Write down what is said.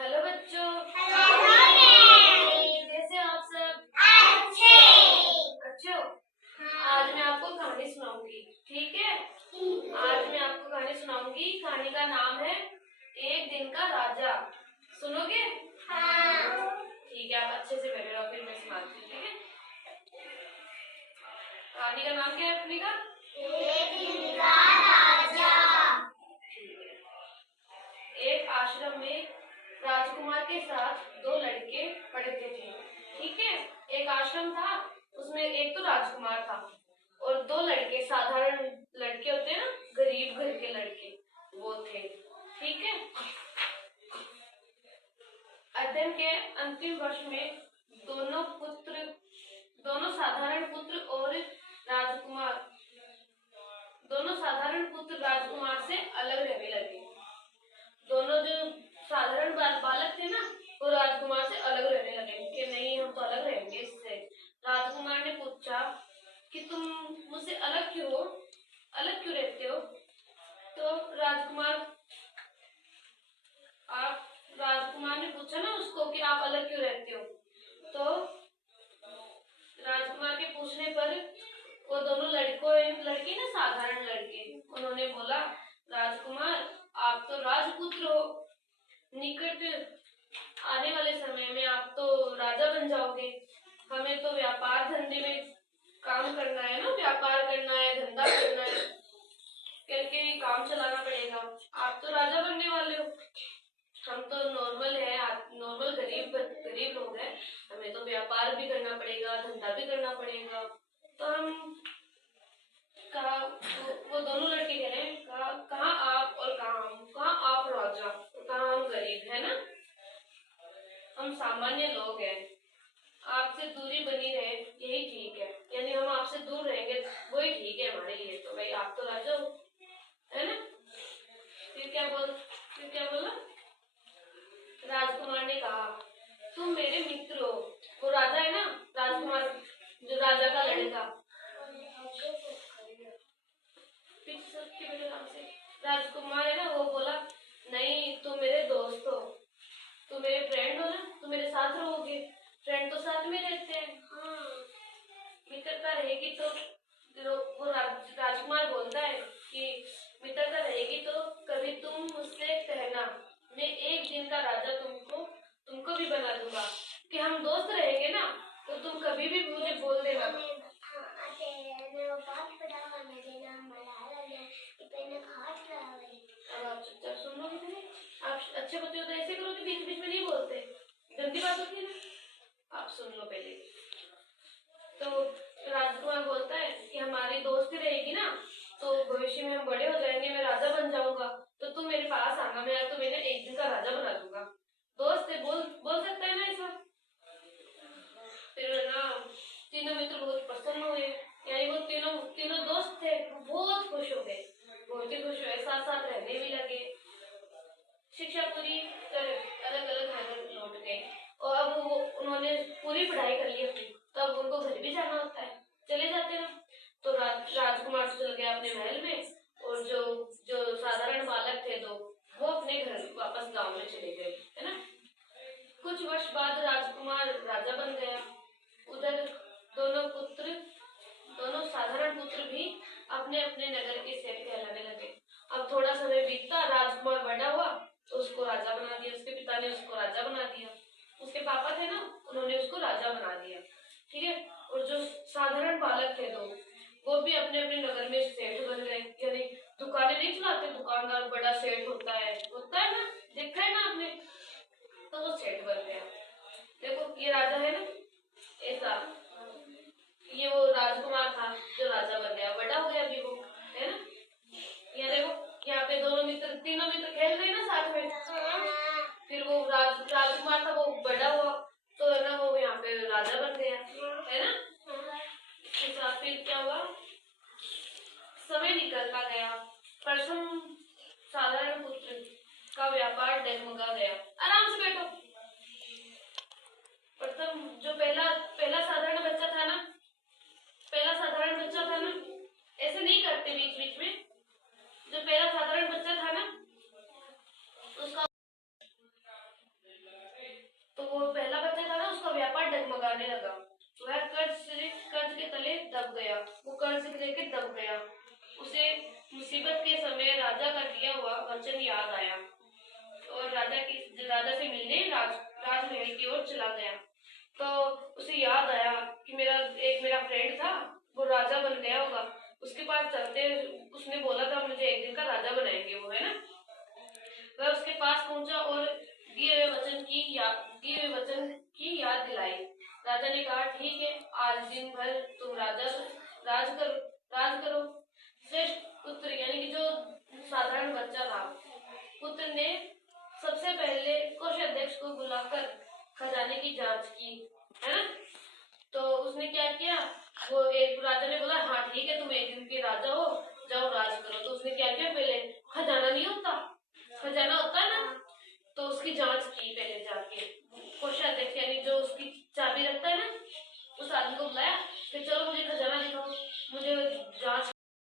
Hello बच्चों। Hello ma'am. कैसे हो आप सब? अच्छे। अच्छे हो? आज मैं आपको कहानी सुनाऊंगी, ठीक है? आज मैं आपको कहानी सुनाऊंगी। कहानी का नाम है एक दिन का राजा। सुनोगे? हाँ। ठीक है, आप अच्छे से बैठे रहो, फिर मैं सुनाती हूँ, ठीक है? कहानी का नाम क्या है अपनी का? एक दिन का राजा। एक आश्रम में राजकुमार के साथ दो लड़के पढ़ते थे, ठीक है? एक आश्रम था, उसमें एक तो राजकुमार था और दो लड़के, साधारण लड़के होते हैं ना, गरीब घर के लड़के, वो थे, ठीक है? अध्ययन के अंतिम वर्ष में दोनों साधारण पुत्र राजकुमार से अलग रहने लगे। दोनों जो साधारण बालक थे ना, वो राजकुमार से अलग रहने लगे कि नहीं, हम तो अलग रहेंगे इससे। राजकुमार ने पूछा कि तुम मुझसे अलग क्यों रहते हो? तो राजकुमार ने पूछा ना उसको कि आप अलग क्यों रहते हो? तो राजकुमार के पूछने पर वो दोनों लड़के ना, साधारण लड़के, उन्होंने बोला, राजकुमार, आप तो राजपुत्र हो, निकट आने वाले समय में आप तो राजा बन जाओगे। हमें तो व्यापार धंधे में काम करना है ना, व्यापार करना है, धंधा करना है, करके काम चलाना पड़ेगा। आप तो राजा बनने वाले हो, हम तो नॉर्मल गरीब लोग हैं। हमें तो व्यापार भी करना पड़ेगा, धंधा भी करना पड़ेगा। तो हम कहा, वो दोनों लड़के कह रहे हैं, कहाँ आप और कहाँ आप राजा, कहाँ हम गरीब, है ना? हम सामान्य लोग हैं, आपसे दूरी बनी रहे यही ठीक है। यानी हम आपसे दूर रहेंगे वही ठीक है हमारे लिए। तो भाई आप तो राजा हो, है ना? फिर क्या बोला? राजकुमार ने कहा, तुम मेरे मित्र हो। वो राजा है ना, राजकुमार, जो राजा का लड़का, राजकुमार है ना, वो बोला, नहीं, तुम मेरे दोस्त हो, तुम मेरे फ्रेंड हो ना, तुम मेरे साथ रहोगे। फ्रेंड तो साथ में रहते हैं। हाँ, मित्रता रहेगी तो वो राजकुमार बोलता है कि मित्रता रहेगी तो कभी तुम मुझसे कहना, मैं एक दिन का राजा तुमको भी बना दूंगा। कि हम दोस्त रहेंगे ना, तो तुम कभी भी मुझे बोल देना। अब आप चुपचाप सुन लो, आप अच्छे बच्चे हो तो ऐसे करो कि बीच बीच में नहीं बोलते, गंदी बात होती है ना। आप सुन लो पहले। तो राजकुमार बोलता है कि हमारी दोस्ती रहेगी ना, तो भविष्य में हम बड़े हो जाएंगे, मैं राजा बन जाऊंगा, तो तुम मेरे पास आना, मैं तुम्हें एक दिन का राजा बना दूंगा। दोस्त है, बोल सकता है ना ऐसा? फिर ना तीनों मित्र बहुत प्रसन्न हुए, यानी वो तीनों दोस्त थे, बहुत खुश हो गए, बहुत ही खुश हुए, साथ साथ रहने भी लगे। शिक्षा पूरी कर अलग अलग नगर लौट गए और अब वो उन्होंने पूरी पढ़ाई कर ली अपनी, तो अब उनको घर भी जाना होता है, चले जाते हैं। तो राजकुमार चल गया अपने महल में, और जो साधारण बालक थे दो, वो अपने घर वापस गांव में चले गए, है ना? कुछ वर्ष बाद राजकुमार राजा बन गया। उधर दोनों साधारण पुत्र भी अपने अपने नगर के सेठ कहलाने लगे। अब थोड़ा समय बीतता, राजकुमार बड़ा हुआ तो उसको राजा बना दिया, उसके पिता ने उसको राजा बना दिया। उसके पापा थे ना, उन्होंने उसको राजा बना दिया, ठीक है? और जो साधारण बालक थे दो, वो भी अपने अपने नगर में सेठ बन गए। यानी दुकानें नहीं चलाते, दुकानदार बड़ा सेठ होता है ना, देखा है ना आपने? तो वो सेठ बन गया। देखो ये राजा है ना, ऐसा, ये वो राजकुमार था जो राजा बन गया, बड़ा हो गया अभी वो, है ना? ये देखो यहाँ पे तीनों मित्र खेल रहे हैं ना साथ में। फिर वो राजकुमार था, वो बड़ा हुआ, तो है ना, वो यहाँ पे राजा बन गया, है ना? फिर क्या हुआ? समय निकलता गया, प्रथम साधारण पुत्र का व्यापार डगमगा गया। आराम से बैठो। प्रथम जो पहला साधारण बच्चा था ना, ऐसे नहीं करते बीच बीच में। जो पहला साधारण बच्चा था ना, उसका वचन याद आया और राजा से मिलने राजमहल की ओर चला गया। तो उसे याद आया कि मेरा फ्रेंड था, वो राजा बन गया होगा। उसके पास चलते उसने बोला था मुझे एक दिन का राजा बनाएंगे वो, है ना। वह उसके पास पहुंचा और दिए हुए वचन की याद दिलाई। राजा ने कहा ठीक है, आज दिन भर तुम राज करो। श्रेष्ठ पुत्र यानी कि जो साधारण बच्चा था, पुत्र ने सबसे पहले कोषाध्यक्ष को बुलाकर खजाने की जांच की, है ना। तो उसने क्या किया, वो एक राजा ने बोला हाँ ठीक है, तुम एक दिन के राजा हो, जाओ राज करो। तो उसने क्या किया, पहले खजाना नहीं होता, खजाना होता है ना, तो उसकी जांच की पहले जाके।